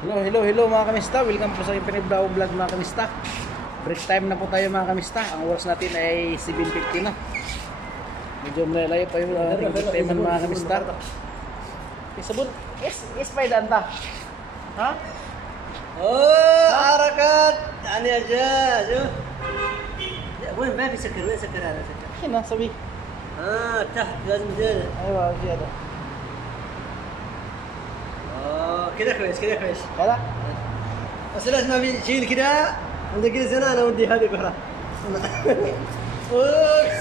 Hello mga kamista. Welcome po sa Pinibdao Vlog mga kamista. Break time na po tayo mga kamista. Ang oras natin ay 7:50 na. Medyo malayo pa yung break time mga kamista. Sabon. Is pa danta. Ha? Oh, harakat. Ano aja, jo. Ya, وين ما في سكر وين سكر هذا سكر. Hina sabi. تحت لازم زين. Aywa, ziyada. كذا كويس كذا كويس. Kala? بس لازم ما في شيل كذا. عندك كذا زين انا ودي هذه بكره. كويس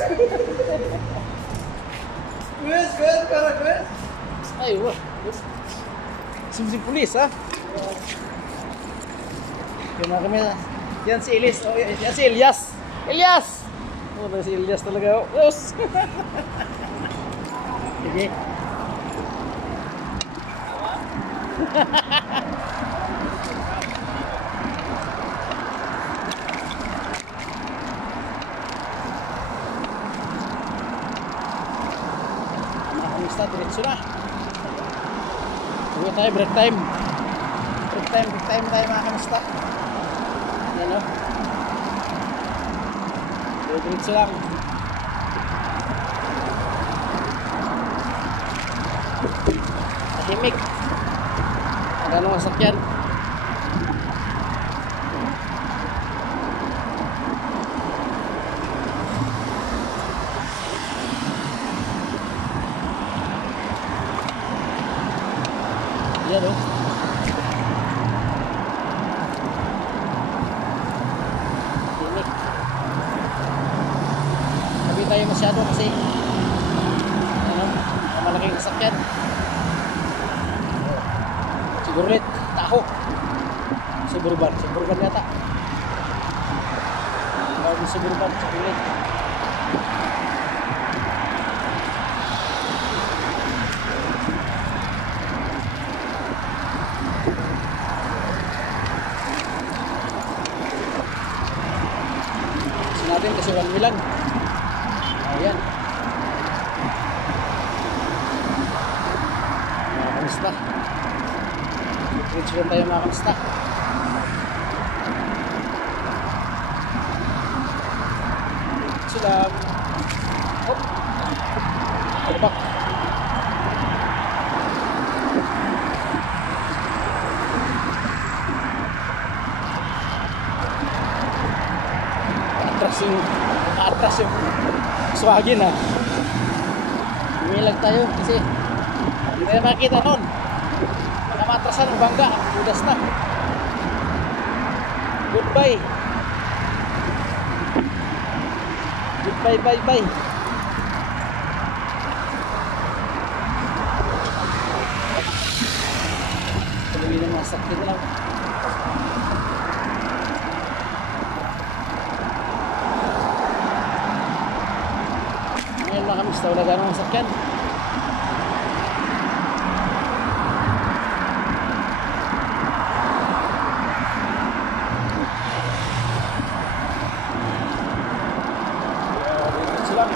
كويس كويس كويس. Aywa. Sumsing pulis ha. Yung mga kamista. Yan si Elias. Oh, yan si Elias. Elias! Oh, si Elias talaga. Yes! Sige. Mga kamista, diretso na. Uwi tayo, break time. Break time tayo mga kamista. Yan o. Diretso lang. Tahimik. Ang anong sasakyan. Yan o. Tahimik. Sabi tayo masyado kasi ano, malaking sasakyan. Sigurlit, taho. Suburban yata. Bago suburban, sigurlit. Natin kasi 1 way lang. Ayan. Mga kamista. Reach lang tayo mga kamista. Sila. Hop. Palabak. Atras yung swagin ha. Umilag tayo kasi hindi tayo makita nun. Baka matrasan ang bangga. Udas na. Goodbye. Goodbye, bye, bye. Tuloy na mga sakit lang. Ngayon mga kamista, wala ganong masakyan. Silang.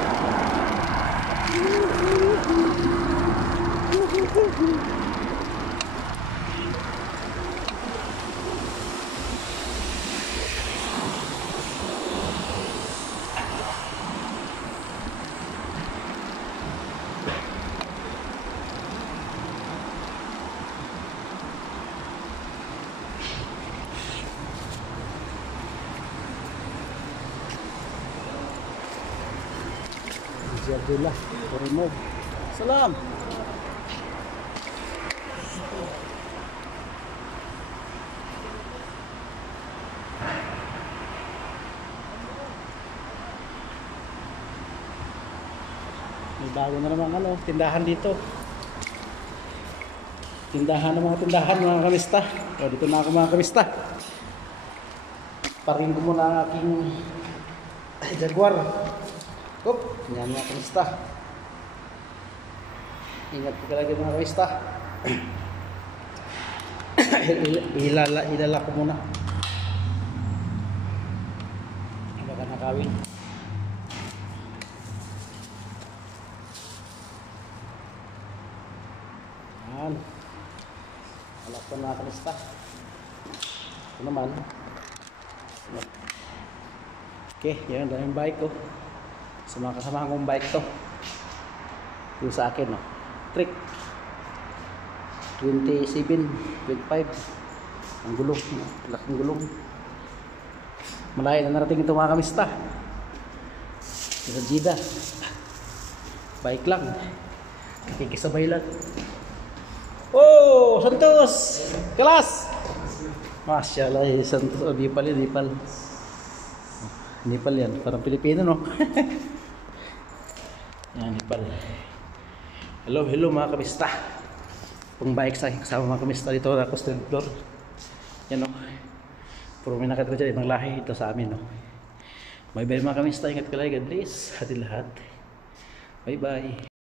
Abdullah, remove. Salam. May bago na naman ano, tindahan dito. Tindahan ng mga tindahan mga kamista. O, dito na ako mga kamista. Parin ko muna ang aking Jaguar. Hop, yan mga kamista. Ingat po talaga mga kamista. Ilala ko muna. Baka nakawin. Yan. Wala pa. Ito mga kalista. Ito naman. Okay, yan yung bike ko. Sa mga kasama kong bike to. Yung sa akin, no? Trick 27, 25. Ang gulong, laking gulong. Malayo na narating ito mga kamista. Sa Jeddah. Bike lang. Kikisabay lang. Oh, Santos! Kelas! Masyaallah, Santos. Oh, Dipal yan, Dipal. Dipal yan, parang Pilipino, no? Yan, Dipal. Hello, hello mga kamista. Pang bike sa akin kasama mga kamista dito na coastal floor. Yan, no? Puro may nakatira dyan, ibang lahi ito sa amin, no? Bye bye mga kamista, ingat ka lang, God bless. Hati lahat. Bye bye.